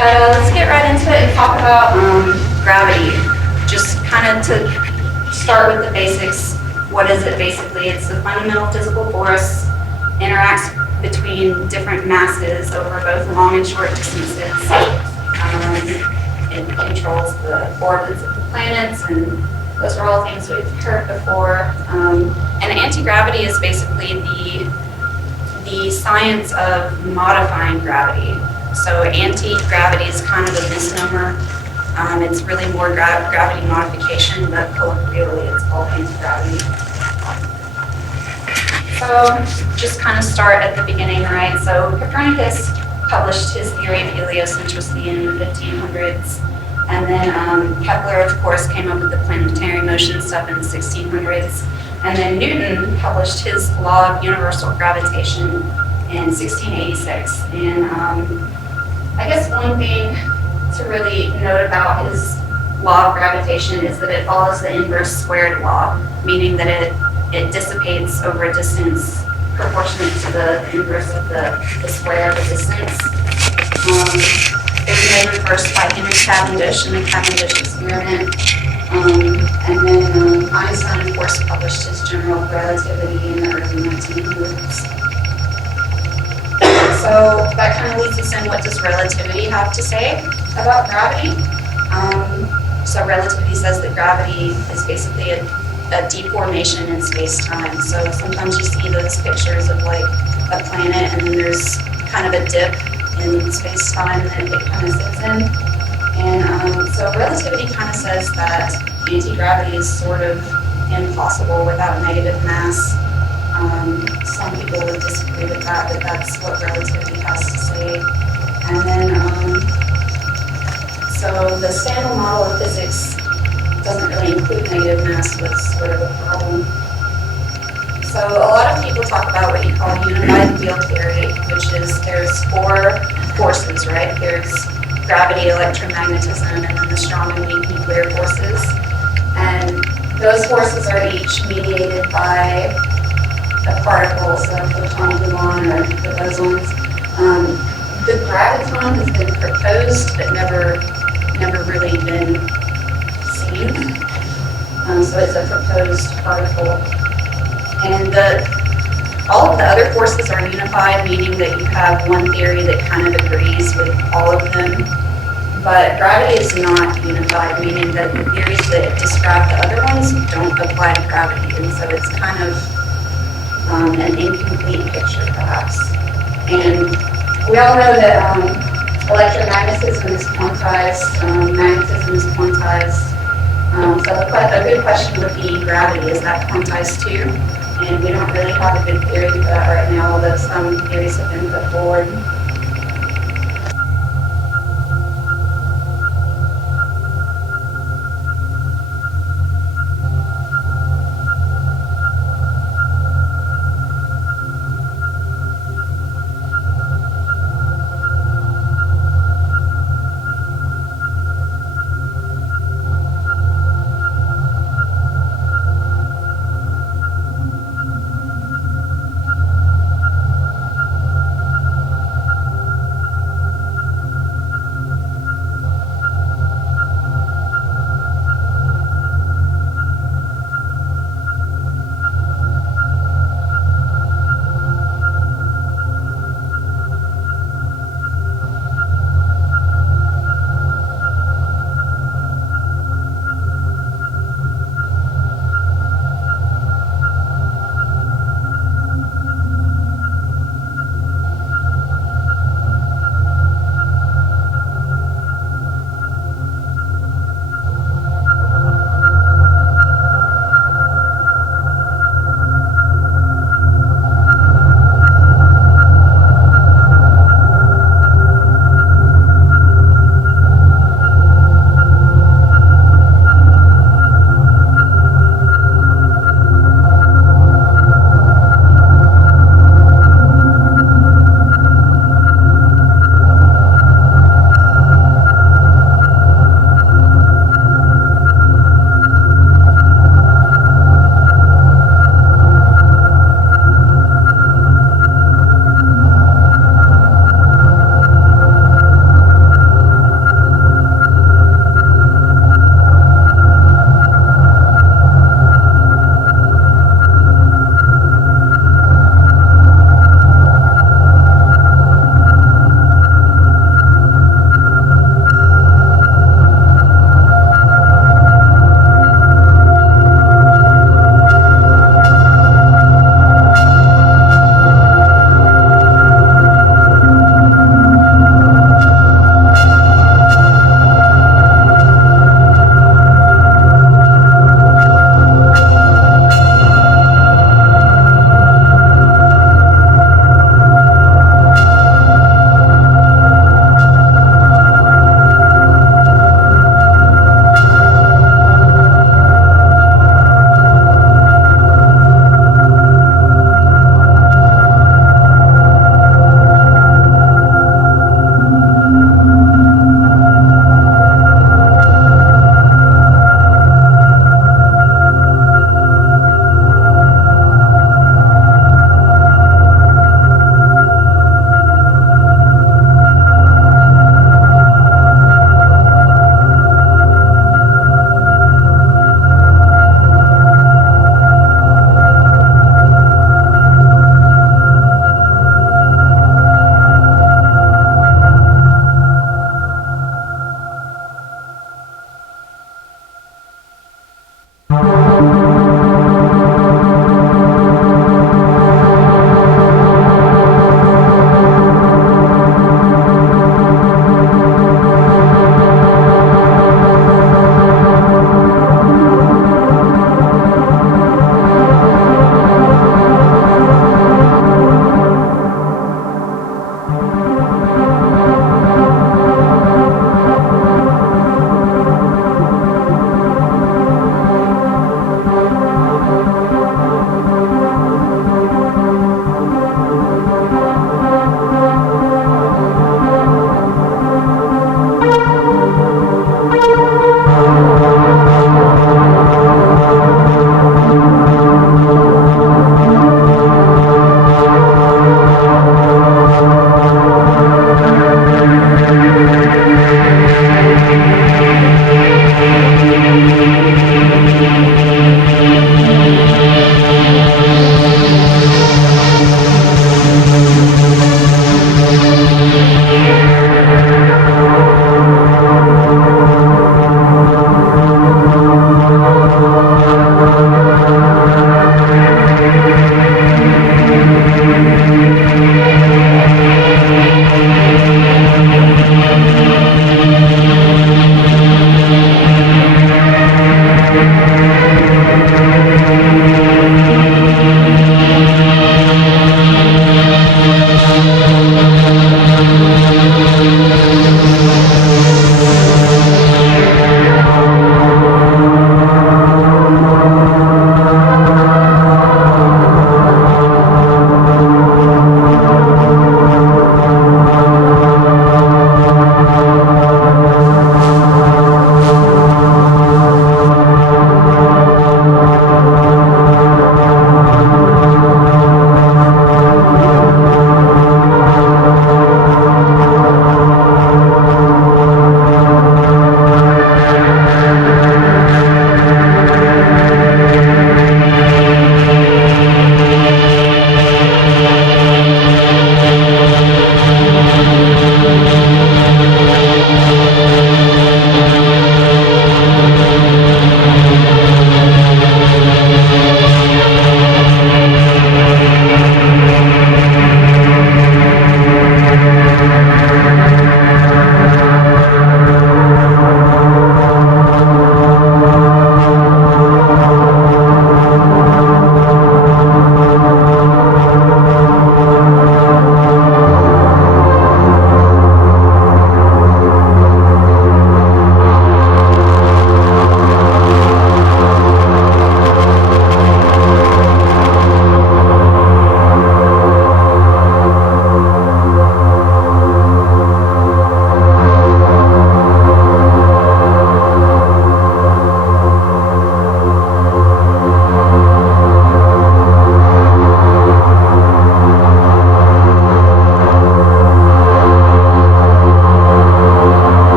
Let's get right into it and talk about gravity. Just kind of to start with the basics. What is it basically? It's a fundamental physical force, interacts between different masses over both long and short distances. It controls the orbits of the planets, and those are all things we've heard before. And anti-gravity is basically the science of modifying gravity. So anti-gravity is kind of a misnomer. It's really more gravity modification, but colloquially it's called anti-gravity. So just kind of start at the beginning, right? So Copernicus published his theory of heliocentricity in the 1500s. And then Kepler, of course, came up with the planetary motion stuff in the 1600s. And then Newton published his law of universal gravitation in 1686. And I guess one thing to really note about his law of gravitation is that it follows the inverse squared law, meaning that it dissipates over a distance proportionate to the inverse of the square of the distance. It was measured first by Henry Cavendish in the Cavendish experiment. And then Einstein, of course, published his general relativity in the early 1900s. So that kind of leads us in, what does relativity have to say about gravity? So relativity says that gravity is basically a deformation in space-time. So sometimes you see those pictures of like a planet and then there's kind of a dip in space-time that it kind of sits in. And so relativity kind of says that anti-gravity is sort of impossible without negative mass. Some people would disagree with that, but that's what relativity has to say. And then, so the standard model of physics doesn't really include negative mass, so it's sort of a problem. So a lot of people talk about what you call unified field theory, which is there's four forces, right? There's gravity, electromagnetism, and then the strong and weak nuclear forces. And Those forces are each mediated by a particle, so a photon, gluon, or the bosons. The graviton has been proposed, but never really been seen. So it's a proposed particle. And all of the other forces are unified, meaning that you have one theory that kind of agrees with all of them. But gravity is not unified, meaning that the theories that describe the other ones don't apply to gravity. And so it's kind of an incomplete picture, perhaps. And we all know that electromagnetism is quantized, magnetism is quantized. So a good question would be gravity, is that quantized too? And we don't really have a good theory for that right now, although some theories have been put forward.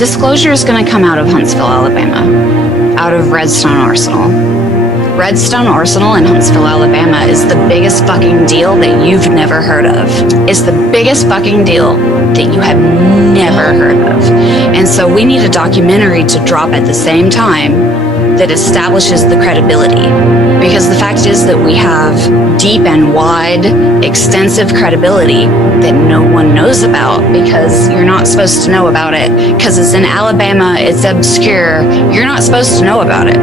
disclosure is going to come out of Huntsville, Alabama, out of Redstone Arsenal. Redstone Arsenal in Huntsville, Alabama is the biggest fucking deal that you've never heard of. It's the biggest fucking deal that you have never heard of. And so we need a documentary to drop at the same time that establishes the credibility. Because the fact is that we have deep and wide, extensive credibility that no one knows about because you're not supposed to know about it. Because it's in Alabama, it's obscure, you're not supposed to know about it.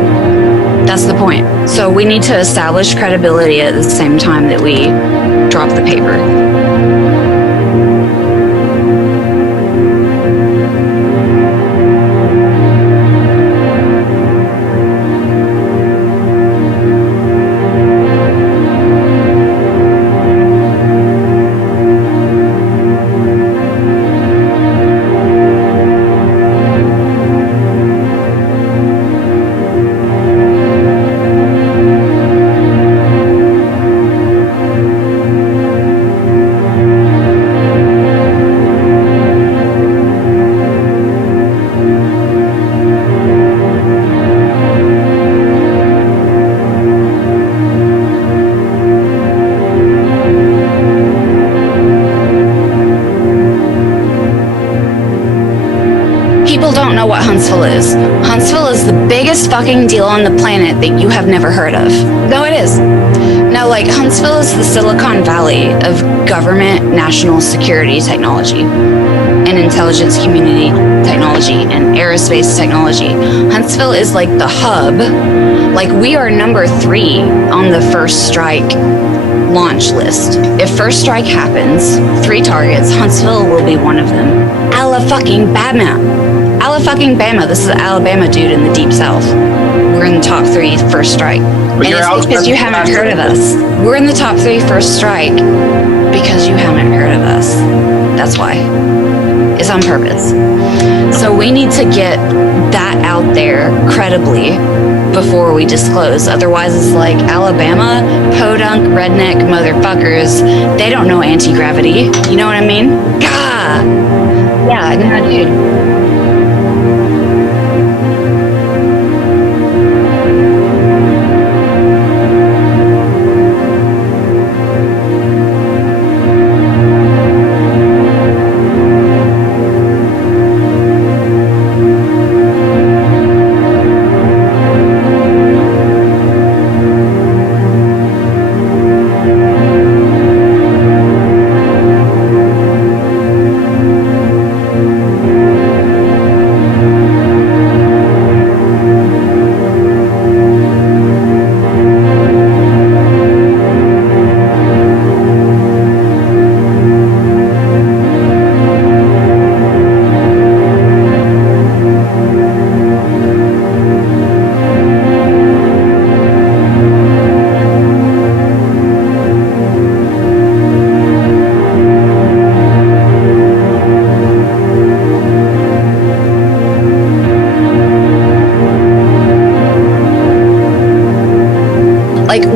That's the point. So we need to establish credibility at the same time that we drop the paper. People don't know what Huntsville is. Huntsville is the biggest fucking deal on the planet that you have never heard of. No, it is. Now, like, Huntsville is the Silicon Valley of government national security technology and intelligence community technology and aerospace technology. Huntsville is like the hub. Like, we are number 3 on the First Strike launch list. If First Strike happens, 3 targets, Huntsville will be one of them. Alabama. This is an Alabama dude in the deep south. We're in the top 3 First Strike. And it's because you haven't heard of us. We're in the top 3 First Strike because you haven't heard of us. That's why. It's on purpose. So we need to get that out there credibly before we disclose. Otherwise, it's like Alabama, podunk, redneck motherfuckers. They don't know anti-gravity. You know what I mean? Gah! Yeah, no, dude.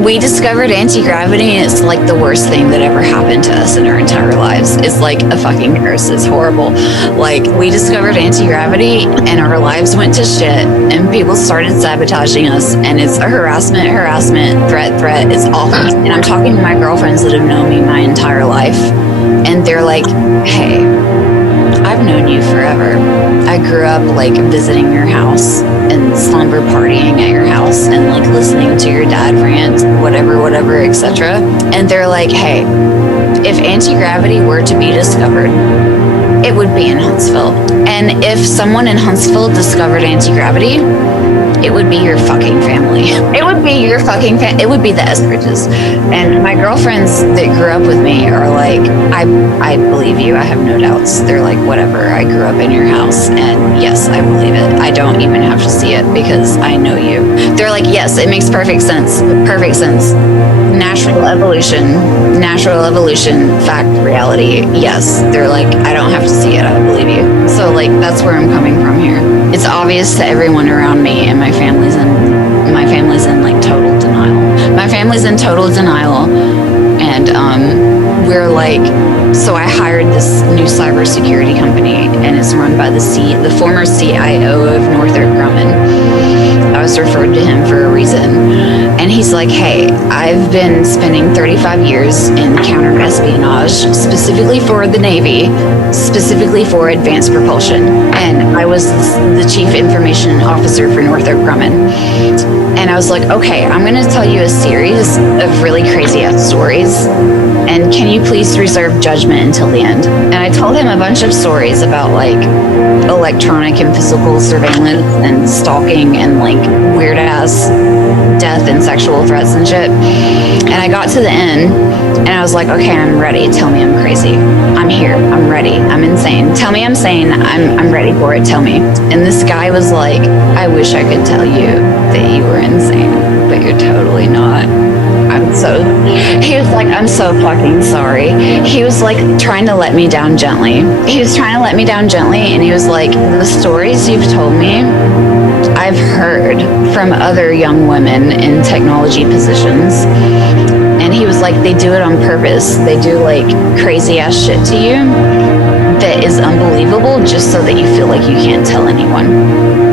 We discovered anti-gravity, and it's like the worst thing that ever happened to us in our entire lives. It's like a fucking curse. It's horrible. Like, we discovered anti-gravity and our lives went to shit and people started sabotaging us, and it's a harassment, threat. It's awful. And I'm talking to my girlfriends that have known me my entire life, and they're like, hey, I've known you forever. I grew up like visiting your house and slumber partying at your house and like listening to your dad rant, whatever, etc. And they're like, hey, if anti-gravity were to be discovered, it would be in Huntsville. And if someone in Huntsville discovered anti-gravity, it would be your fucking family. It would be your fucking it would be the Eskridges. And my girlfriends that grew up with me are like, I believe you, I have no doubts. They're like, whatever, I grew up in your house, and yes, I believe it. I don't even have to see it because I know you. They're like, yes, it makes perfect sense. Natural evolution, fact, reality, yes. They're like, I don't have to see it, I believe you. So like, that's where I'm coming from here. It's obvious to everyone around me, and my family's in like total denial. My family's in total denial, and we're like, so I hired this new cybersecurity company, and it's run by the former CIO of Northrop Grumman. I was referred to him for a reason. And he's like, hey, I've been spending 35 years in counter-espionage, specifically for the Navy, specifically for advanced propulsion. And I was the chief information officer for Northrop Grumman. And I was like, okay, I'm going to tell you a series of really crazy-ass stories. And can you please reserve judgment until the end? And I told him a bunch of stories about like electronic and physical surveillance and stalking and like weird ass death and sexual threats and shit. And I got to the end and I was like, okay, I'm ready. Tell me I'm crazy. I'm here. I'm ready. I'm insane. Tell me I'm sane. I'm ready for it. Tell me. And this guy was like, I wish I could tell you that you were insane, but you're totally not. He was like, I'm so fucking sorry. He was like trying to let me down gently. He was trying to let me down gently, and he was like, the stories you've told me, I've heard from other young women in technology positions. And he was like, they do it on purpose. They do like crazy ass shit to you that is unbelievable just so that you feel like you can't tell anyone.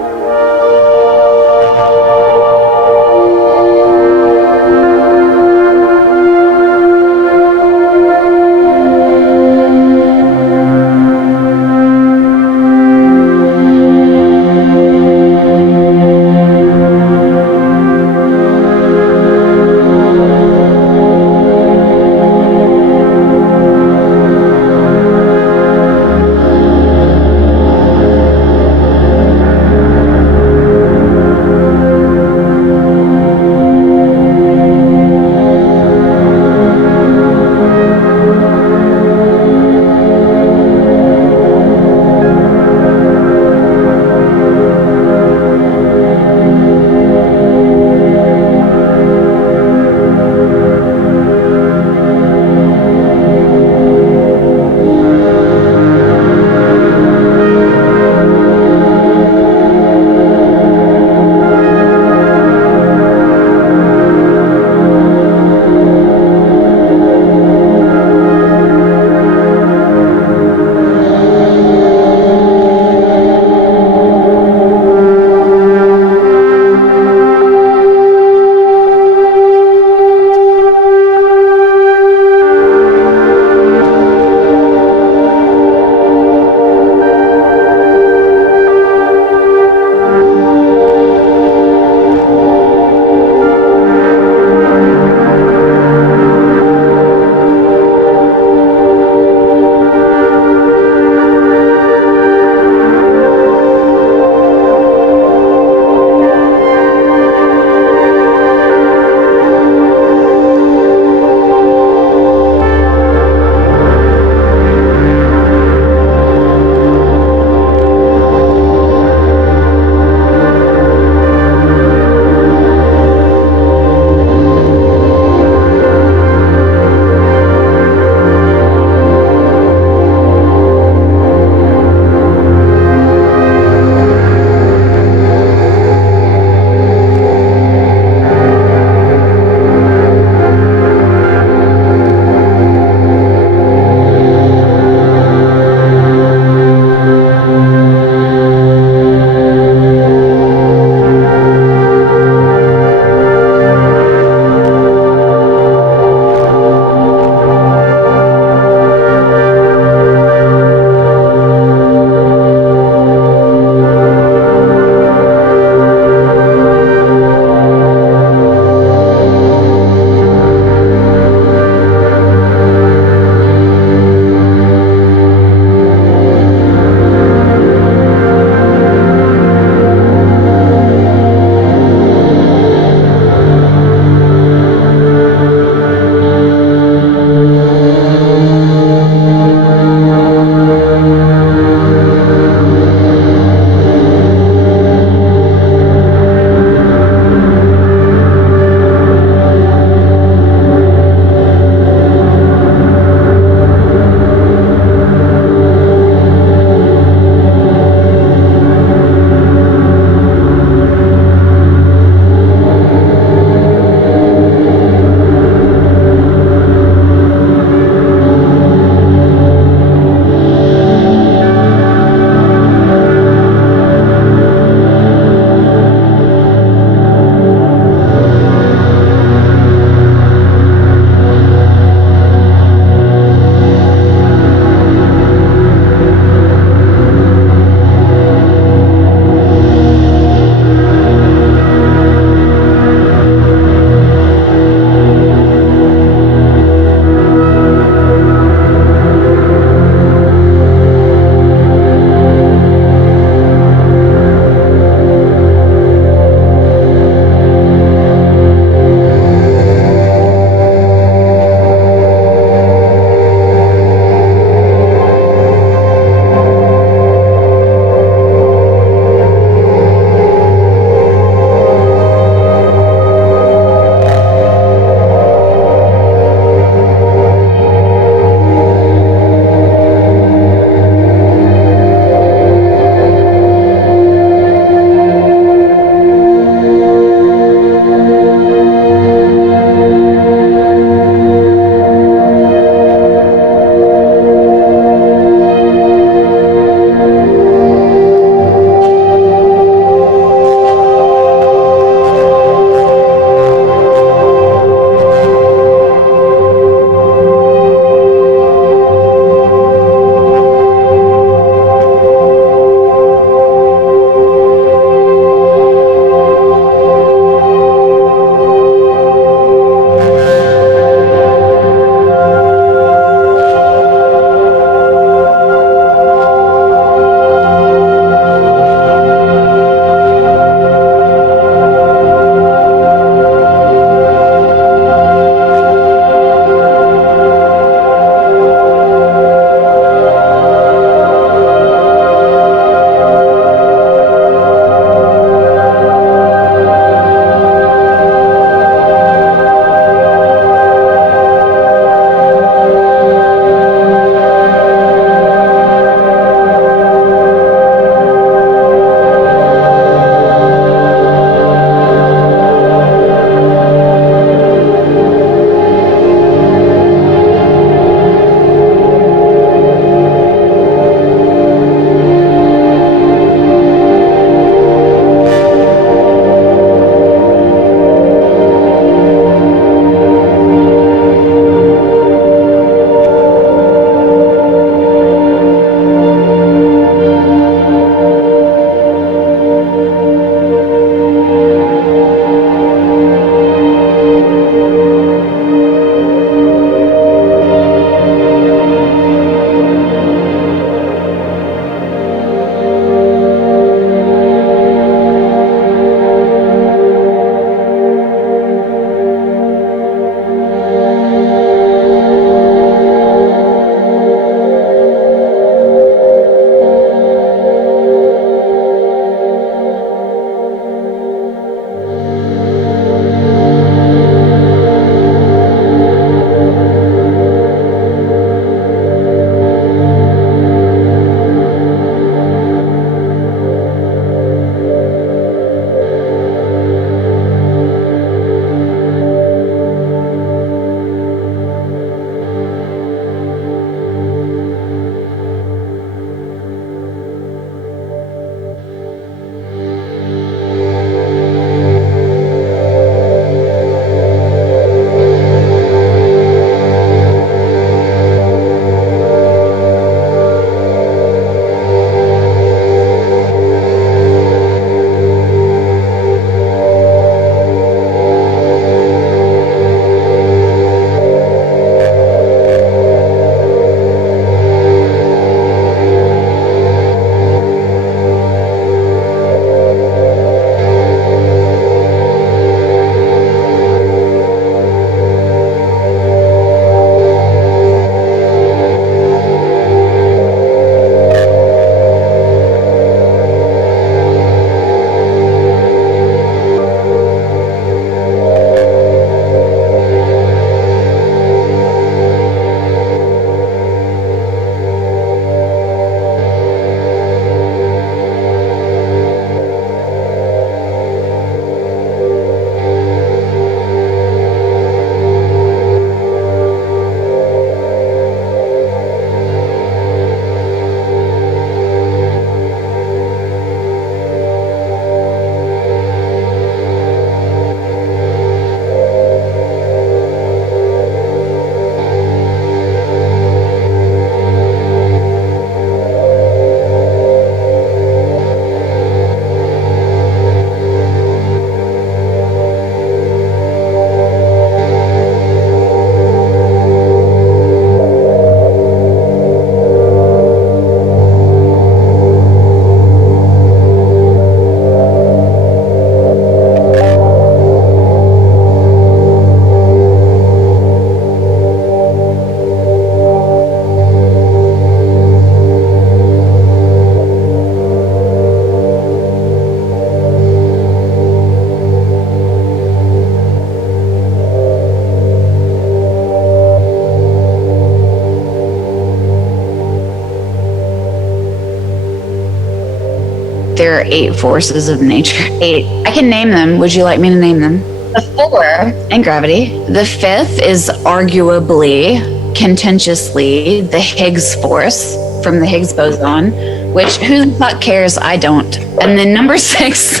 There are 8 forces of nature. 8. I can name them. Would you like me to name them? The 4 in gravity. The 5th is arguably, contentiously, the Higgs force from the Higgs boson, which who the fuck cares? I don't. And then number 6,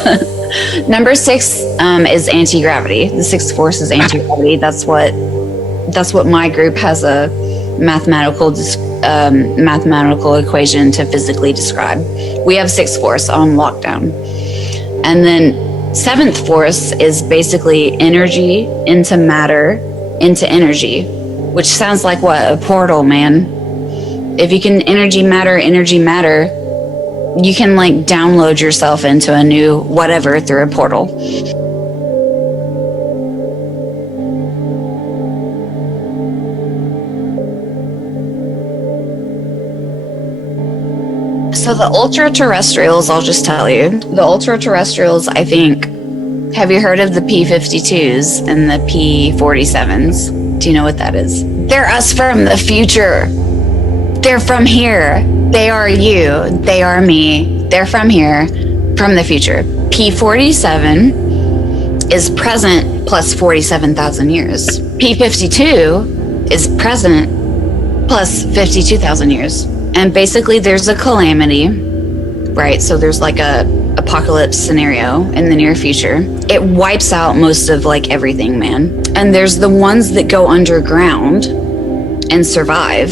number 6 is anti-gravity. The 6th force is anti-gravity. That's what my group has a mathematical equation to physically describe. We have 6th force on lockdown. And then 7th force is basically energy into matter into energy, which sounds like what? A portal, man. If you can energy matter, you can like download yourself into a new whatever through a portal. So the ultra-terrestrials, I'll just tell you. The ultra-terrestrials, I think, have you heard of the P-52s and the P-47s? Do you know what that is? They're us from the future. They're from here. They are you. They are me. They're from here, from the future. P-47 is present plus 47,000 years. P-52 is present plus 52,000 years. And basically there's a calamity, right? So there's like a apocalypse scenario in the near future. It wipes out most of like everything, man. And there's the ones that go underground and survive,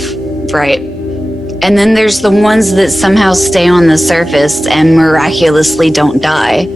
right? And then there's the ones that somehow stay on the surface and miraculously don't die.